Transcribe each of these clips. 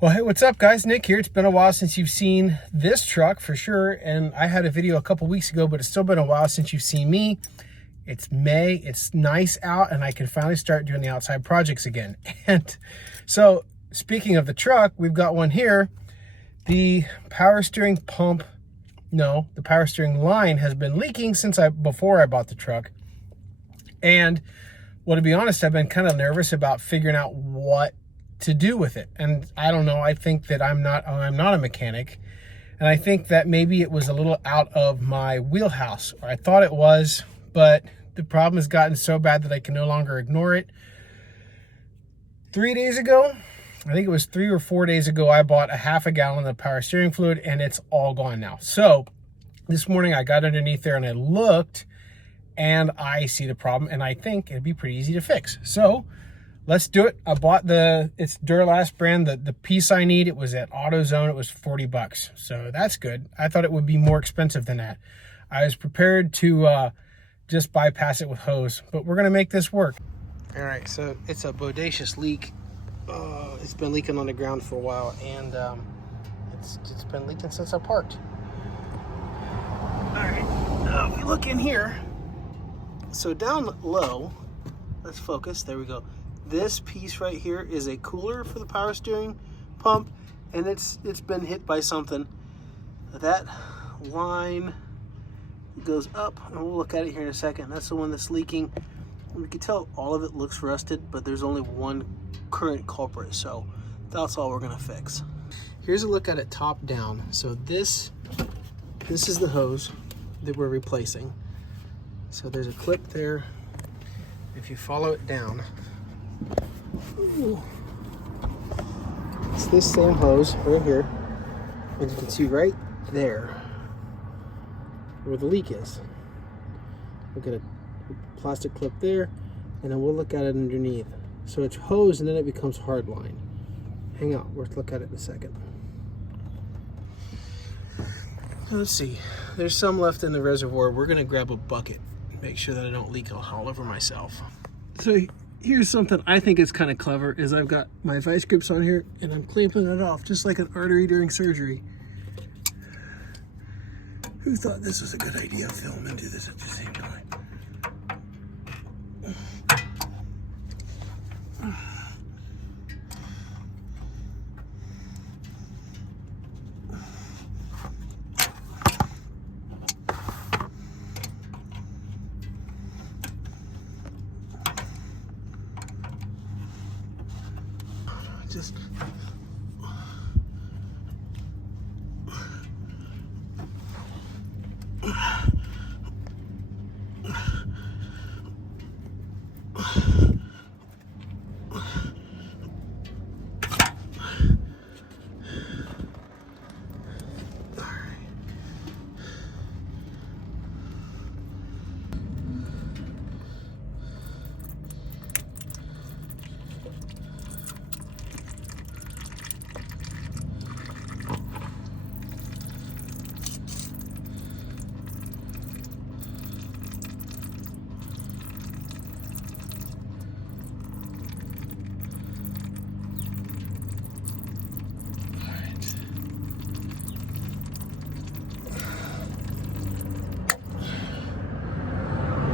Well, hey, what's up, guys? Nick here. It's been a while since you've seen this truck for sure, and I had a video a couple weeks ago, but it's still been a while since you've seen me. It's May, it's nice out, and I can finally start doing the outside projects again. And so, speaking of the truck, we've got one here. The power steering pump, no, the power steering line has been leaking since before I bought the truck. And, well, to be honest, I've been kind of nervous about figuring out what to do with it. And I don't know, I think that I'm not a mechanic, and I think that maybe it was a little out of my wheelhouse, or I thought it was, but the problem has gotten so bad that I can no longer ignore it. 3 days ago, I think it was 3 or 4 days ago, I bought a half a gallon of power steering fluid, and it's all gone now. So this morning I got underneath there and I looked, and I see the problem, and I think it'd be pretty easy to fix. So let's do it. I bought it's Duralast brand, the piece I need. It was at AutoZone. It was 40 bucks. So that's good. I thought it would be more expensive than that. I was prepared to just bypass it with hose, but we're gonna make this work. All right, so it's a bodacious leak. It's been leaking on the ground for a while, and it's been leaking since I parked. All right, if we look in here, so down low, let's focus, there we go. This piece right here is a cooler for the power steering pump, and it's been hit by something. That line goes up, and we'll look at it here in a second. That's the one that's leaking. We can tell all of it looks rusted, but there's only one current culprit, so that's all we're gonna fix. Here's a look at it top down. So this is the hose that we're replacing. So there's a clip there. If you follow it down, it's this same hose right here, and you can see right there where the leak is. Look at a plastic clip there, and then we'll look at it underneath. So it's hose, and then it becomes hard line. Hang on, we'll look at it in a second. Let's see, there's some left in the reservoir. We're gonna grab a bucket, make sure that I don't leak all over myself. So here's something I think is kind of clever, is I've got my vice grips on here, and I'm clamping it off just like an artery during surgery. Who thought this was a good idea, film and do this at the same time? Just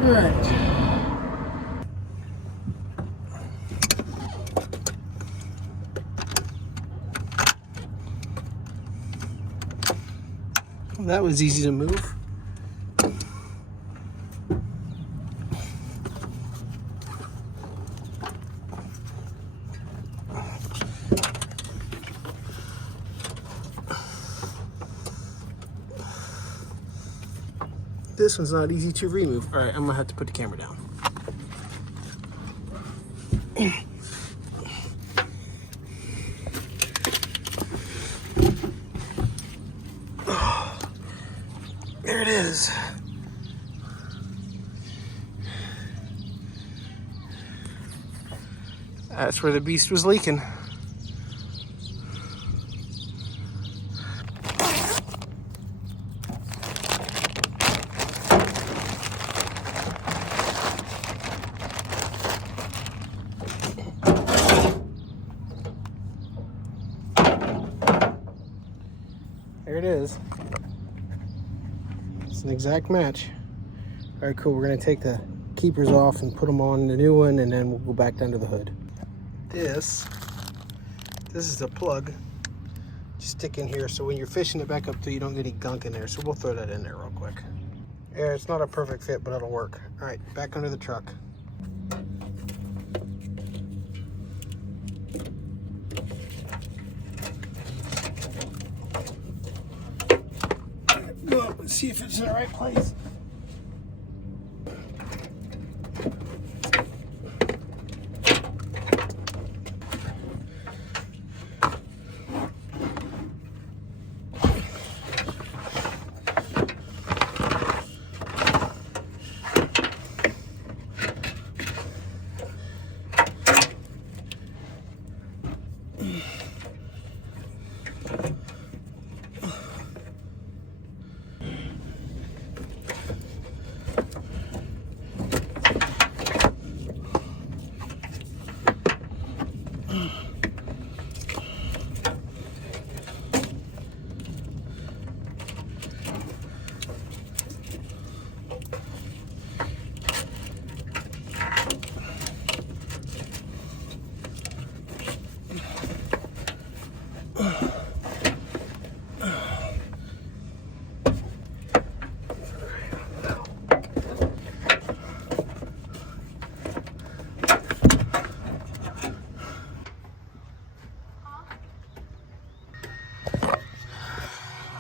all right. Well, that was easy to move. This one's not easy to remove. All right, I'm gonna have to put the camera down. There it is. That's where the beast was leaking. There it is. It's an exact match. All right, cool. We're gonna take the keepers off and put them on the new one, and then we'll go back under the hood. This is a plug. Just stick in here, so when you're fishing it back up to, you don't get any gunk in there. So we'll throw that in there real quick. Yeah, it's not a perfect fit, but it'll work. All right, back under the truck. Go up and see if it's in the right place.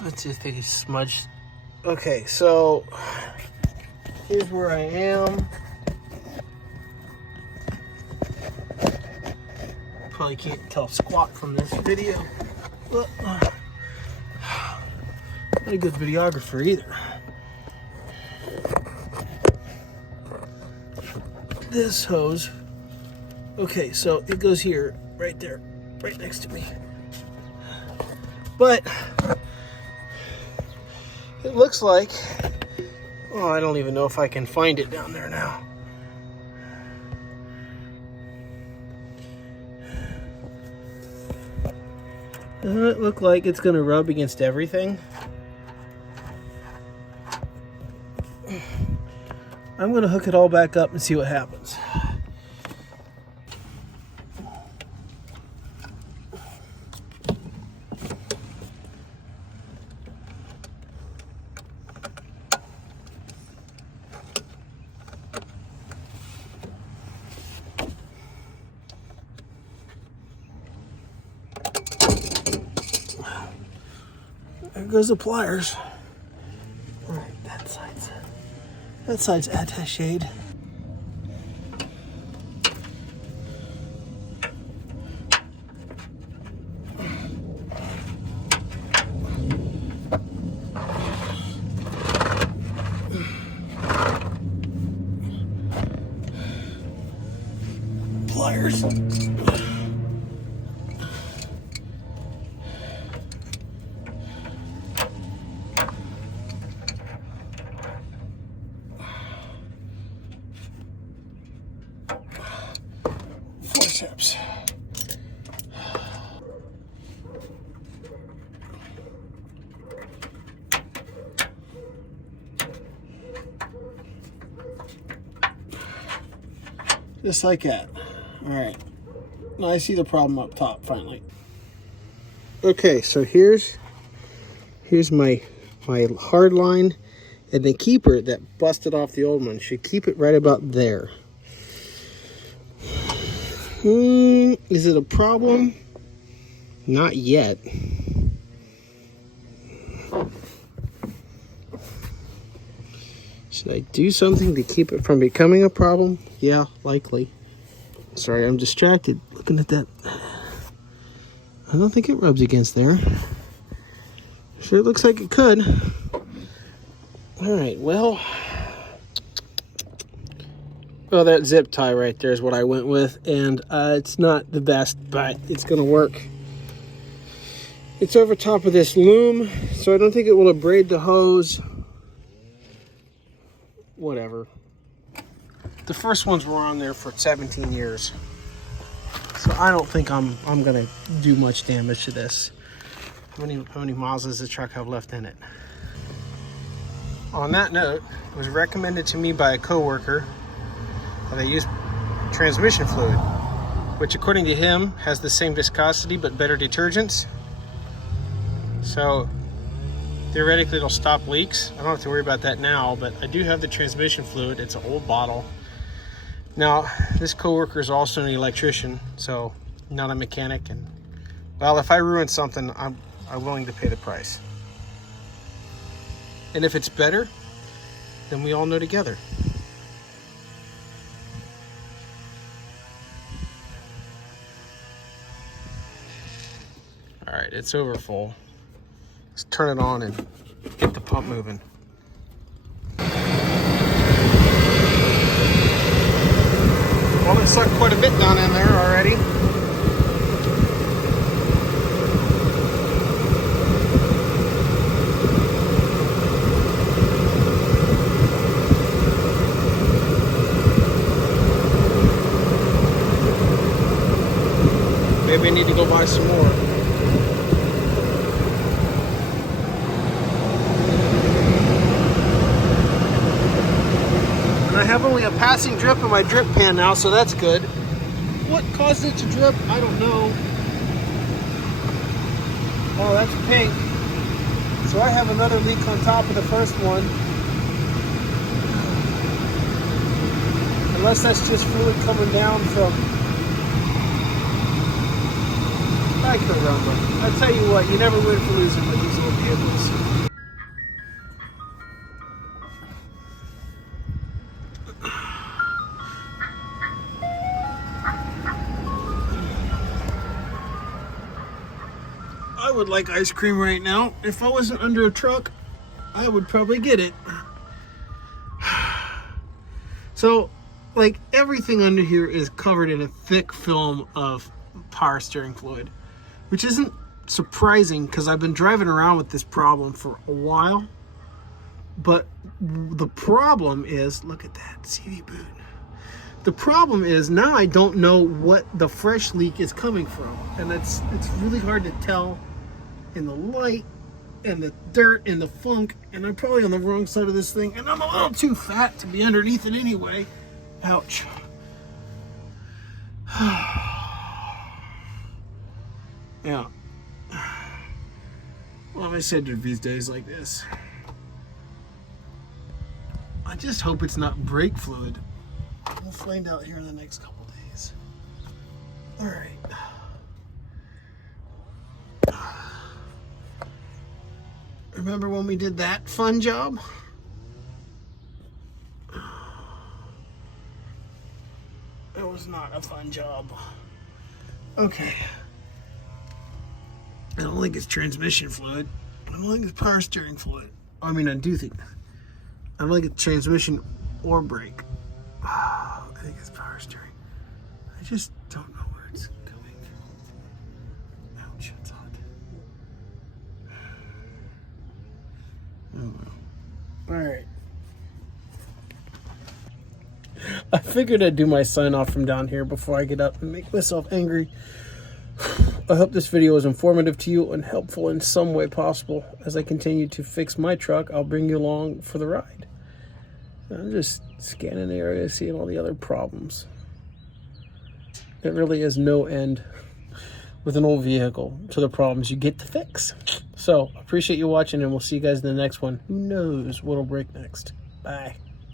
Let's see if they can smudge. Okay, so here's where I am. Probably can't tell squat from this video. But, not a good videographer either. This hose. Okay, so it goes here, right there, right next to me. But it looks like, oh, I don't even know if I can find it down there now. Doesn't it look like it's going to rub against everything? I'm going to hook it all back up and see what happens. There goes the pliers. All right, that side's attached. Pliers. Forceps. Just like that. All right. Now I see the problem up top finally. Okay, so here's my hard line, and the keeper that busted off the old one should keep it right about there. Is it a problem? Not yet. Should I do something to keep it from becoming a problem? Yeah, likely. Sorry, I'm distracted looking at that. I don't think it rubs against there. Sure, it looks like it could. All right, well, that zip tie right there is what I went with, and it's not the best, but it's gonna work. It's over top of this loom, so I don't think it will abrade the hose. Whatever. The first ones were on there for 17 years, so I don't think I'm gonna do much damage to this. How many miles does the truck have left in it? On that note, it was recommended to me by a coworker that I use transmission fluid, which according to him has the same viscosity but better detergents. So theoretically it'll stop leaks. I don't have to worry about that now, but I do have the transmission fluid. It's an old bottle. Now, this coworker is also an electrician, so not a mechanic, and well, if I ruin something, I'm willing to pay the price. And if it's better, then we all know together. All right, it's over full. Let's turn it on and get the pump moving. Well, it sucked quite a bit down in there already. Maybe I need to go buy some more. And I have only a passing drip in my drip pan now, so that's good. What caused it to drip? I don't know. Oh, that's pink. So I have another leak on top of the first one. Unless that's just fluid coming down from... I can remember. I tell you what, you never win for losing with these old vehicles. I would like ice cream right now. If I wasn't under a truck, I would probably get it. So, like, everything under here is covered in a thick film of power steering fluid, which isn't surprising because I've been driving around with this problem for a while. But the problem is, look at that CV boot. The problem is now I don't know what the fresh leak is coming from, and it's really hard to tell in the light and the dirt and the funk, and I'm probably on the wrong side of this thing, and I'm a little too fat to be underneath it anyway. Ouch. Yeah. What have I said to these days like this? I just hope it's not brake fluid. We'll find out here in the next couple days. All right. Remember when we did that fun job? It was not a fun job. Okay. I don't think it's transmission fluid. I don't think it's power steering fluid. I mean, I do think. I don't think it's transmission or brake. I think it's power steering. I just don't know where it's going. Ouch, it's hot. Oh well. Alright. I figured I'd do my sign off from down here before I get up and make myself angry. I hope this video was informative to you and helpful in some way possible. As I continue to fix my truck, I'll bring you along for the ride. I'm just scanning the area, seeing all the other problems. There really is no end with an old vehicle to the problems you get to fix. So, appreciate you watching, and we'll see you guys in the next one. Who knows what'll break next? Bye.